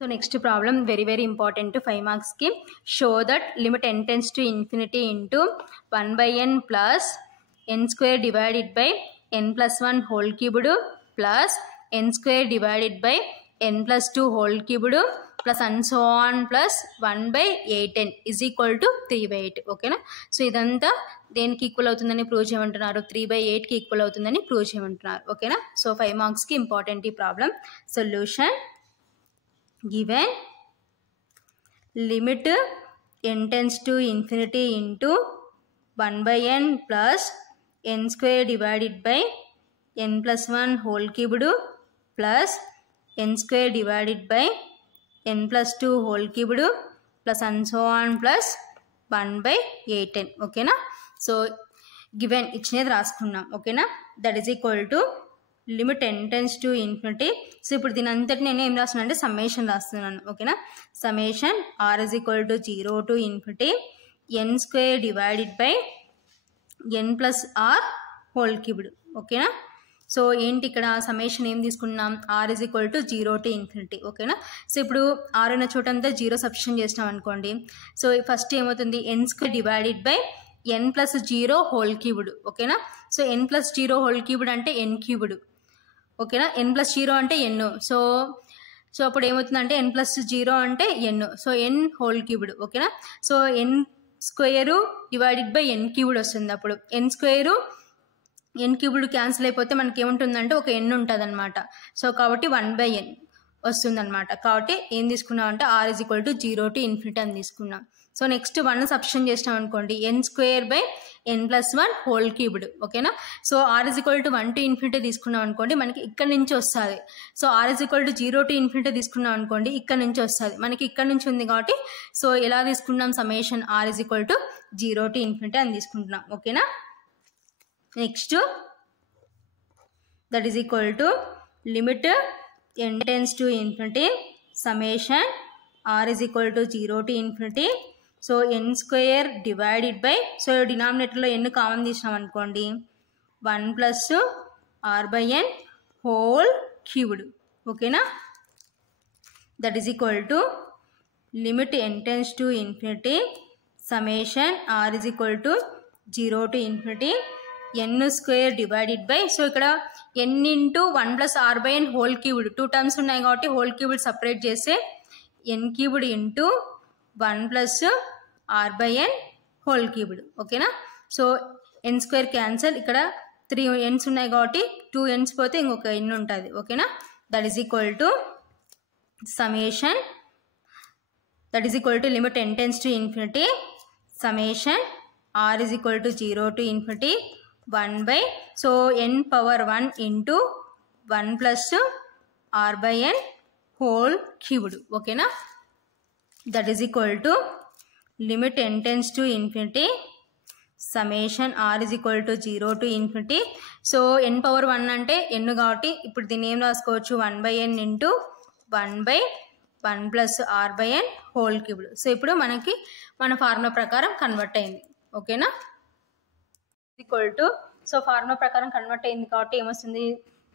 So next problem, very important to 5 marks ki. Show that limit n tends to infinity into 1 by n plus n square divided by n plus 1 whole cubed plus n square divided by n plus 2 whole cubed plus and so on plus 1 by 8n is equal to 3 by 8. ఓకేనా. So ఇదంతా దేనికి equal అవుతుందని prove చేయమంటున్నారు, 3 by 8కి equal అవుతుందని prove చేయమంటున్నారు. ఓకేనా. So 5 మార్క్స్కి important ఈ problem. Solution given limit n tends to infinity into 1 by n plus n square divided by n plus 1 whole cubed plus n square divided by n plus 2 whole cubed plus and so on plus 1 by 8n. ఓకేనా. So given ఇచ్చినది రాసుకున్నాం. ఓకేనా. That is equal to limit n tends to infinity. So ఇప్పుడు దీని అంతటి నేను ఏం రాస్తున్నాను అంటే సమ్మేషన్ రాస్తున్నాను. ఓకేనా. Summation r is equal to 0 to infinity n square divided by n plus r whole cubed. ఓకేనా. సో ఏంటి ఇక్కడ సమ్మేషన్ ఏం తీసుకున్నాం, r is equal to 0 to infinity. ఓకేనా. సో ఇప్పుడు r ఉన్న చోటంతా 0 సబ్స్టిట్యూట్ చేసినాం అనుకోండి. సో ఫస్ట్ ఏమవుతుంది, n square divided by n plus 0 whole cubed. ఓకేనా. So n plus 0 whole cubed అంటే n cubed. ఓకేనా. n plus 0 అంటే n. సో అప్పుడు ఏమవుతుందంటే n plus 0 అంటే n. So n whole cubed. ఓకేనా. So n square divided by n cubed వస్తుంది. అప్పుడు n square n cubed cancel అయిపోతే మనకి ఏముంటుందంటే ఒక n ఉంటుంది అనమాట. సో కాబట్టి 1 by n వస్తుంది అనమాట. కాబట్టి ఏం తీసుకున్నాం అంటే r is equal to 0 to infinity అని తీసుకున్నాం. సో నెక్స్ట్ 1 సబ్స్టిట్యూట్ చేసినాం అనుకోండి, n square by n plus 1 whole cubed. ఓకేనా. So r is equal to 1 to infinity తీసుకున్నాం అనుకోండి, మనకి ఇక్కడ నుంచి వస్తుంది. So r is equal to 0 to infinity తీసుకున్నాం అనుకోండి, ఇక్కడ నుంచి వస్తుంది. మనకి ఇక్కడ నుంచి ఉంది కాబట్టి సో ఎలా తీసుకున్నాం, summation r is equal to 0 to infinity అని తీసుకుంటున్నాం. ఓకేనా. Next that is equal to limit n tends to infinity summation r is equal to 0 to infinity. So n square divided by, so డినామినేటర్లో n common తీసినాం అనుకోండి, 1 plus r by n whole cubed. ఓకేనా. That is equal to limit n tends to infinity summation r is equal to 0 to infinity n square divided by, so ఇక్కడ n into 1 plus r by n whole cubed 2 terms ఉన్నాయి కాబట్టి whole cubed separate చేస్తే n cubed into 1 plus r by n whole cubed. ఓకేనా. So n square cancel, ఇక్కడ 3 n's ఉన్నాయి కాబట్టి 2 n's పోతే ఇంకొక n ఉంటుంది. ఓకేనా. That is equal to summation that is equal to limit n tends to infinity summation r is equal to 0 to infinity 1 by, so n power 1 into 1 plus r by n whole cubed. ఓకేనా. That is equal to limit n tends to infinity summation r is equal to 0 to infinity. So n power 1 అంటే n కాబట్టి ఇప్పుడు దీన్ని ఏం రాసుకోవచ్చు, 1 by n into 1 by 1 plus r by n whole cubed. So ఇప్పుడు మనకి మన formula ప్రకారం కన్వర్ట్ అయింది. ఓకేనా. ఈక్వల్ టు, సో ఫార్ములా ప్రకారం కన్వర్ట్ అయింది కాబట్టి ఏమొస్తుంది,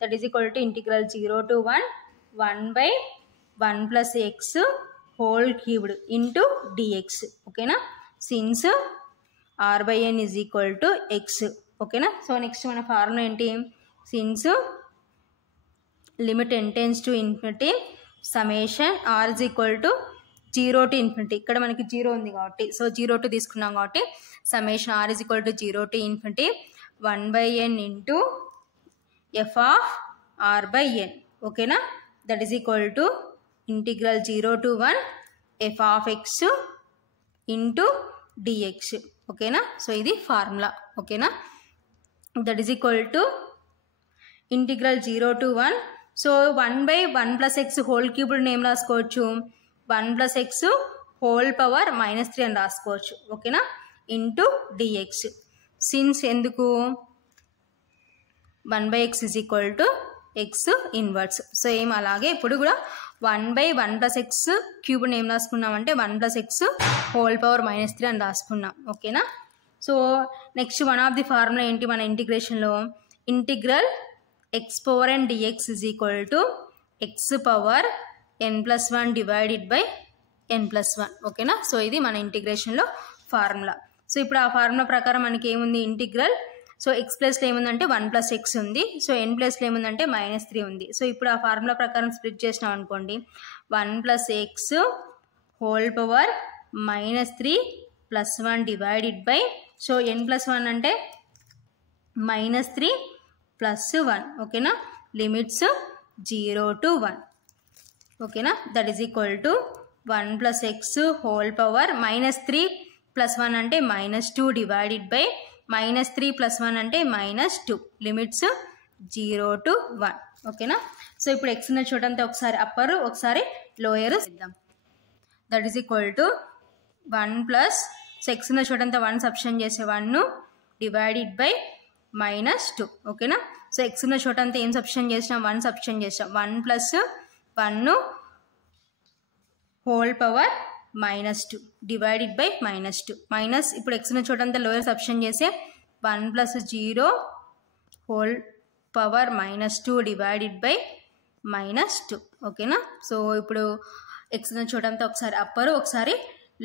that is equal to integral 0 to 1 by 1 plus x whole cubed into dx. ఓకేనా. Since r by n is equal to x. ఓకేనా. సో నెక్స్ట్ మన ఫార్ములా ఏంటి, since limit n tends to infinity summation r is equal to 0 to infinity, ఇక్కడ మనకి 0 ఉంది కాబట్టి so 0 to తీసుకున్నాం కాబట్టి summation r is equal to 0 to infinity 1 by n into f of r by n. ఓకేనా. That is equal to integral 0 to 1 f of x into dx. ఓకేనా. So ఇది formula. ఓకేనా. That is equal to integral 0 to 1, so 1 by 1 plus x whole cubed ఏం రాసుకోవచ్చు, 1 plus x whole power -3 అని రాసుకోవచ్చు. ఓకేనా. Into dx. Since ఎందుకు 1 by x is equal to X inverse. So ఏం అలాగే ఇప్పుడు కూడా 1 by 1 ప్లస్ ఎక్స్ క్యూబ్ని ఏం రాసుకున్నామంటే 1 ప్లస్ ఎక్స్ హోల్ పవర్ -3 అని రాసుకున్నాం. ఓకేనా. So next one of the formula ఏంటి మన ఇంటిగ్రేషన్లో, integral x power n dx is equal to x power n+1 divided by n+1 ఓకేనా. సో ఇది మన ఇంటిగ్రేషన్లో ఫార్ములా. సో ఇప్పుడు ఆ ఫార్ములా ప్రకారం మనకి ఏముంది ఇంటిగ్రల్. సో ఎక్స్ ప్లేస్లో ఏముందంటే 1+x ఉంది. సో n ప్లేస్లో ఏముందంటే -3 ఉంది. సో ఇప్పుడు ఆ ఫార్ములా ప్రకారం స్ప్లిట్ చేసినాం అనుకోండి 1+x whole power -3 +1 divided by so n+1 అంటే -3 +1 ఓకేనా. లిమిట్స్ 0 to 1 ఓకేనా. That is equal to 1+x whole power -3 +1 అంటే -2 డివైడెడ్ బై -3 +1 అంటే -2 లిమిట్స్ 0 to 1 ఓకేనా. సో ఇప్పుడు x ఉన్న చోటంతా ఒకసారి అప్పర్ ఒకసారి లోయర్ చేద్దాం. That is equal to 1 so x ఉన్న చోటంతా 1 సబ్స్టిట్యూట్ చేసే 1 డివైడెడ్ బై -2 ఓకేనా. సో x ఉన్న చోటంతా ఏం సబ్స్టిట్యూట్ చేసినాం 1 సబ్స్టిట్యూట్ చేసినాం 1+1 whole power -2 divided by -2 minus ఇప్పుడు x ఉన్న చోటంతా లోయర్ సబ్స్టిట్యూట్ చేసే 1+0 హోల్ పవర్ -2 డివైడెడ్ బై -2 ఓకేనా. సో ఇప్పుడు x ఉన్న చోటంతా ఒకసారి అప్పర్ ఒకసారి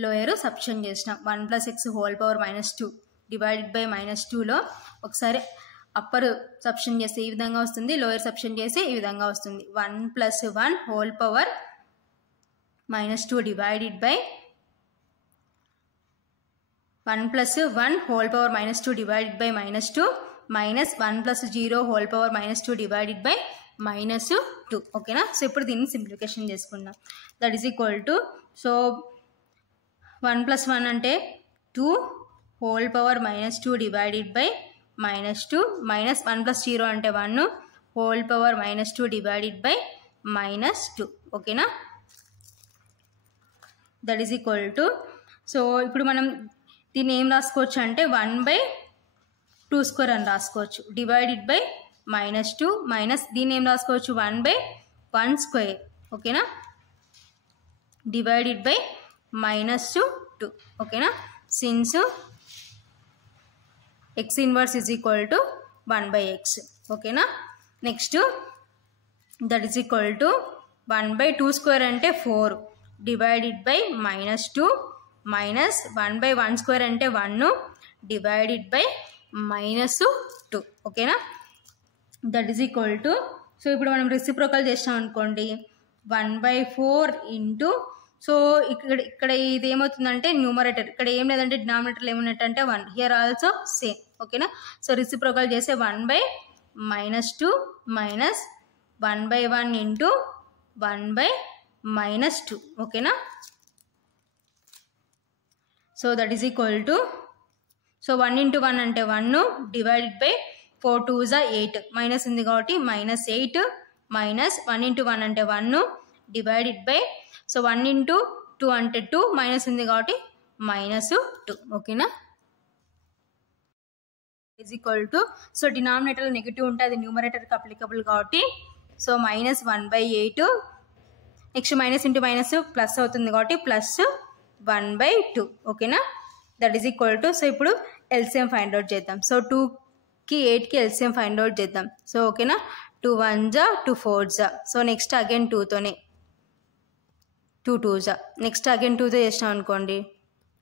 లోయర్ సబ్స్టిట్యూట్ చేసినాం 1+x whole power -2 divided by -2లో ఒకసారి అప్పర్ సబ్స్టిట్యూట్ చేస్తే ఈ విధంగా వస్తుంది, లోయర్ సబ్స్టిట్యూట్ చేస్తే ఈ విధంగా వస్తుంది 1+1 whole power -2 divided by 1+1 whole power -2 divided by -2 minus 1+0 whole power -2 divided by -2 ఓకేనా. సో ఇప్పుడు దీన్ని సింప్లిఫికేషన్ చేసుకుందాం. That is equal to so 1+1 అంటే 2 whole power -2 divided by -2 minus 1+0 అంటే 1 హోల్ పవర్ -2 డివైడెడ్ బై -2 ఓకేనా. That is equal to so ఇప్పుడు మనం దీన్ని ఏం రాసుకోవచ్చు అంటే 1/2² అని రాసుకోవచ్చు డివైడెడ్ బై -2 మైనస్ దీన్ని ఏం రాసుకోవచ్చు 1/1² ఓకేనా డివైడెడ్ బై -2 ఓకేనా. Since x inverse is equal to 1/x ఓకేనా. Next that is equal to 1/2² అంటే 4 డివైడెడ్ బై -2 మైనస్ 1/1² అంటే 1 డివైడెడ్ బై -2 ఓకేనా. That is equal to so ఇప్పుడు మనం రెసిప్రోకల్ చేసినాం అనుకోండి 1/4 ఇంటూ సో ఇక్కడ ఇది ఏమవుతుందంటే న్యూమరేటర్ ఇక్కడ ఏం లేదంటే డినామినేటర్లో ఏమున్నట్టంటే 1 హియర్ ఆల్సో సేమ్ ఓకేనా. సో రెసిప్రోకల్ చేసే 1/-2 మైనస్ 1/1 ఇంటూ 1/-2 ఓకేనా. So that is equal to so 1 into 1 అంటే 1 డివైడెడ్ బై 4 2s 8 మైనస్ ఉంది కాబట్టి -8 మైనస్ 1 into 1 అంటే 1 డివైడెడ్ బై సో 1 into 2 అంటే 2 మైనస్ ఉంది కాబట్టి -2 ఓకేనా. ఈజ్ ఈక్వల్ టు సో డినామినేటర్లో నెగిటివ్ ఉంటే అది న్యూమరేటర్కి అప్లికబుల్ కాబట్టి so -1/8 next minus into minus plus అవుతుంది కాబట్టి +1/2 ఓకేనా. That is equal to so ఇప్పుడు ఎల్సిఎం ఫైండ్ అవుట్ చేద్దాం. సో 2కి 8కి ఎల్సిఎం ఫైండ్ అవుట్ చేద్దాం. సో ఓకేనా 2 1s 2 4s so next again 2తోనే 2 2s నెక్స్ట్ అగైన్ 2తో చేసినాం అనుకోండి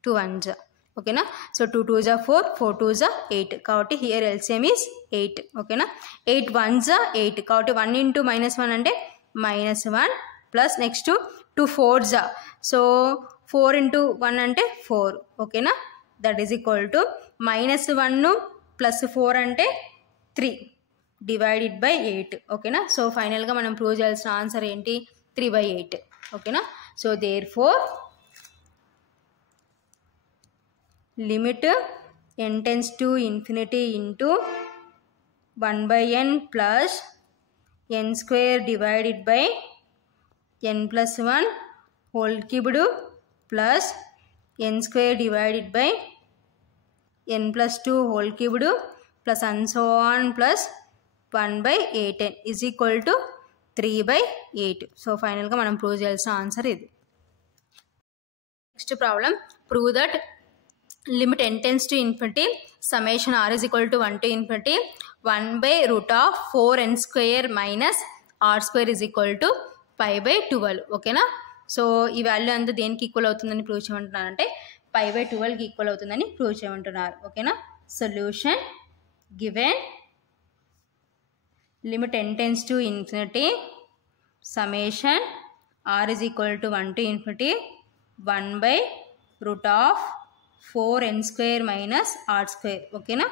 2 1s ఓకేనా. సో 2 2s 4 4 2s 8 కాబట్టి హియర్ ఎల్సిఎం ఈజ్ 8 ఓకేనా. 8 1s 8 కాబట్టి 1 into -1 అంటే -1 plus next 2 4s so 4 into 1 అంటే 4 ఓకేనా. That is equal to -1 plus 4 అంటే 3 డివైడెడ్ బై 8 ఓకేనా. సో ఫైనల్గా మనం ప్రూవ్ చేయాల్సిన ఆన్సర్ ఏంటి 3/8 ఓకేనా. So therefore limit n tends to infinity into 1/n plus n² divided by n+1 whole cubed plus n² divided by n+2 whole cubed plus and so on plus 1/8n is equal to 3/8. So final ga manam prove cheyalsina answer idi. Next problem, prove that limit n tends to infinity summation r is equal to 1 to infinity 1/√4n² minus r² is equal to π/12 ఓకేనా. So ఈ value అంతా దేనికి equal అవుతుందని prove చేయమంటున్నారంటే π/12కి equal అవుతుందని prove చేయమంటున్నారు ఓకేనా. Solution given limit n tends to infinity summation r is equal to 1 to infinity 1/√4n square minus r square ఓకేనా.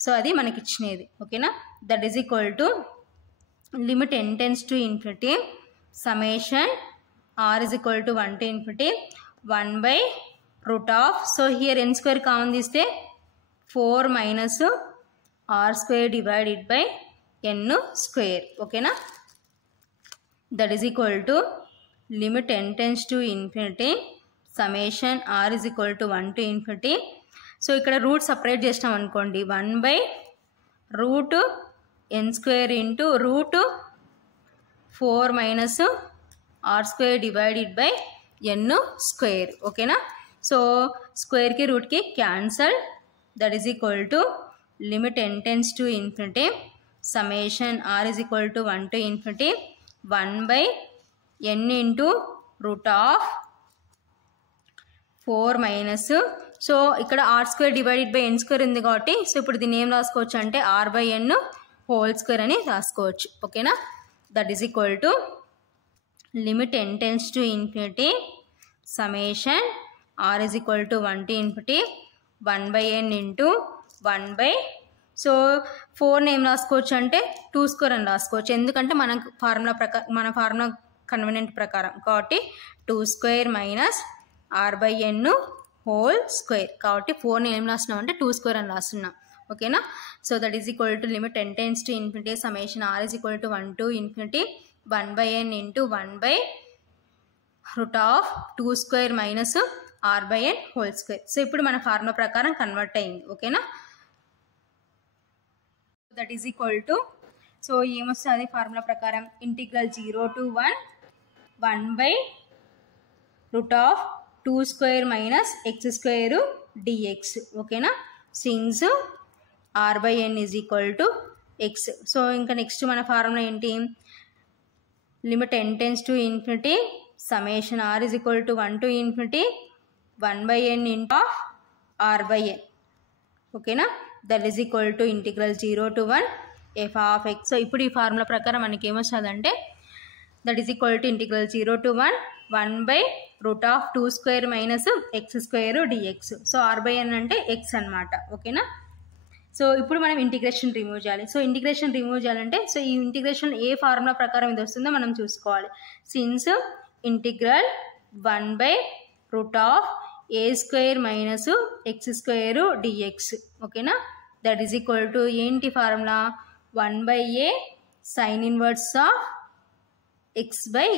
So అది మనకి ఇచ్చినది ఓకేనా. That is equal to limit n tends to infinity summation r is equal to 1 to infinity 1/√. So here n square common తీస్తే 4 minus r square divided by n square ఓకేనా. That is equal to limit n tends to infinity summation r is equal to 1 to infinity. So ఇక్కడ root separate చేసినాం అనుకోండి 1/√n square ఇంటూ √4 minus r square divided by n square ఓకేనా. So స్క్వేర్కి రూట్కి cancel. That is equal to limit n tends to infinity summation r is equal to 1 to infinity 1/n into √4 minus. So ఇక్కడ r square divided by n square ఉంది కాబట్టి so ఇప్పుడు దీన్ని ఏం రాసుకోవచ్చు అంటే r/n హోల్ స్క్వేర్ అని రాసుకోవచ్చు ఓకేనా. That is equal to limit n tends to infinity summation r is equal to 1 to infinity 1/n into 1/. So 4 ఏం రాసుకోవచ్చు అంటే 2 స్క్వేర్ అని రాసుకోవచ్చు ఎందుకంటే మన ఫార్ములా కన్వీనియంట్ ప్రకారం కాబట్టి 2 square minus r/n whole square కాబట్టి 4 ఏం రాస్తున్నాం అంటే 2 స్క్వేర్ అని రాస్తున్నాం ఓకేనా. So that is equal to limit n tends to infinity summation r is equal to 1 to infinity 1/n into 1/√2 square minus r/n whole square. So ఇప్పుడు మన formula ప్రకారం కన్వర్ట్ అయింది ఓకేనా. That is equal to so ఏమొస్తుంది formula ప్రకారం integral 0 to 1 1/√2 square minus x square dx ఓకేనా. Since r/n is equal to x. So ఇంకా next మన ఫార్ములా ఏంటి limit n tends to infinity summation r is equal to 1 to infinity 1/n into r/n ఓకేనా. That is equal to integral 0 to 1 f of x. So ఇప్పుడు ఈ formula ప్రకారం మనకి ఏమొస్తుందంటే that is equal to integral 0 to 1 1/√2 square minus x square dx. So r/n అంటే x అనమాట ఓకేనా. So ఇప్పుడు మనం ఇంటిగ్రేషన్ రిమూవ్ చేయాలి. సో ఇంటిగ్రేషన్ రిమూవ్ చేయాలంటే సో ఈ ఇంటిగ్రేషన్ ఏ ఫార్ములా ప్రకారం ఇది వస్తుందో మనం చూసుకోవాలి. Since integral 1/√a square minus x square dx ఓకేనా. దట్ ఈస్ ఈక్వల్ టు ఏంటి formula 1/a sine inverse of x/a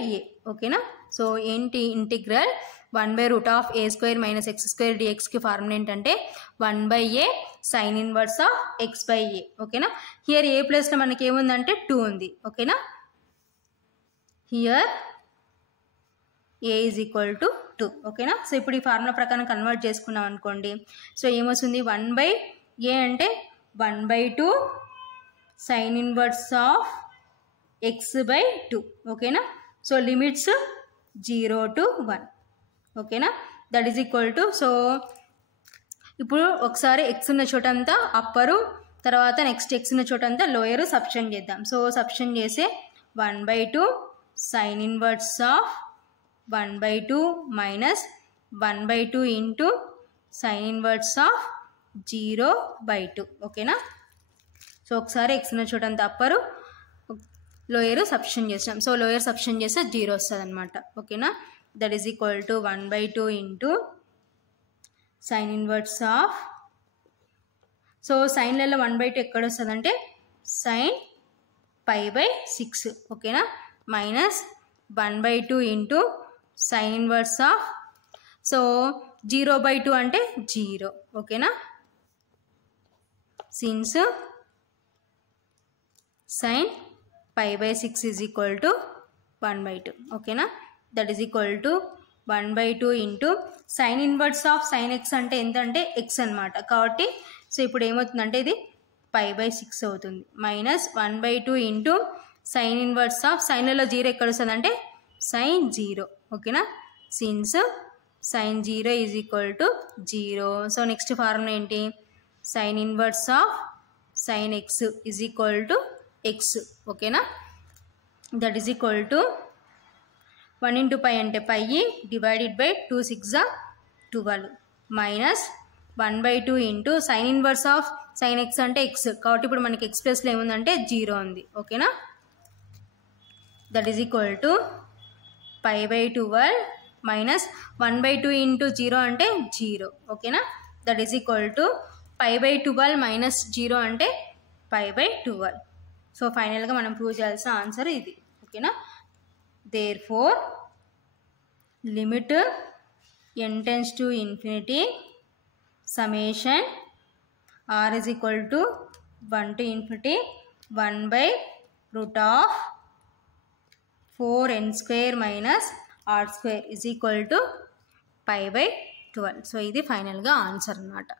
ఓకేనా. సో ఏంటి integral 1/√a square minus x square dxకి ఫార్ములా ఏంటంటే 1/a sine inverse of x/a ఓకేనా. Here ఏ ప్లేస్లో మనకి ఏముందంటే 2 ఉంది ఓకేనా. Here a is equal to 2 ఓకేనా. సో ఇప్పుడు ఈ ఫార్ములా ప్రకారం కన్వర్ట్ చేసుకున్నాం అనుకోండి సో ఏమొస్తుంది 1/a అంటే 1/2 సైన్ ఇన్వర్స్ ఆఫ్ x/2 ఓకేనా. సో లిమిట్స్ 0 to 1 ఓకేనా. That is equal to so ఇప్పుడు ఒకసారి x ఉన్న చోటంతా అప్పరు తర్వాత నెక్స్ట్ x ఉన్న చోటంతా లోయర్ సబ్స్టిట్యూట్ చేద్దాం. సో సబ్స్టిట్యూట్ చేసే 1/2 sine inverse of 1/2 minus 1/2 into sine inverse of 0/2 ఓకేనా. సో ఒకసారి x ఉన్న చోటంతా అప్పరు లోయర్ సబ్స్టిట్యూట్ చేసాం. సో లోయర్ సబ్స్టిట్యూట్ చేస్తే 0 వస్తుంది అనమాట ఓకేనా. That is equal to 1/2 into sine inverse of so సైన్లలో 1/2 ఎక్కడ వస్తుంది అంటే సైన్ π/6 ఓకేనా minus 1/2 into sine inverse of so 0/2 అంటే 0 ఓకేనా. Since sine π/6 is equal to 1/2 ఓకేనా. That is equal to 1/2 into sine inverse of sine x అంటే ఎంత అంటే x అనమాట కాబట్టి సో ఇప్పుడు ఏమవుతుందంటే ఇది π/6 అవుతుంది minus 1/2 into sine inverse of సైన్లలో జీరో ఎక్కడ వస్తుంది అంటే సైన్ జీరో. ఓకేనా, since sine zero is equal to zero. So next formula ఏంటి, sine inverse of sine x is equal to x. ఓకేనా, that is equal to 1 into pi అంటే pi divided by 2 6 12 minus 1/2 into sine inverse of sine x అంటే x కాబట్టి ఇప్పుడు మనకి x ప్లస్లో ఏముందంటే zero ఉంది. ఓకేనా, that is equal to π/12 minus 1/2 into zero అంటే జీరో. ఓకేనా, that is equal to π/12 minus zero అంటే π/12. సో ఫైనల్గా మనం ప్రూవ్ చేయాల్సిన ఆన్సర్ ఇది. ఓకేనా, therefore limit n tends to infinity summation r is equal to 1 to infinity 1 by root of 4n square minus r square is equal to π/12. So ఇది ఫైనల్గా answer అన్నమాట.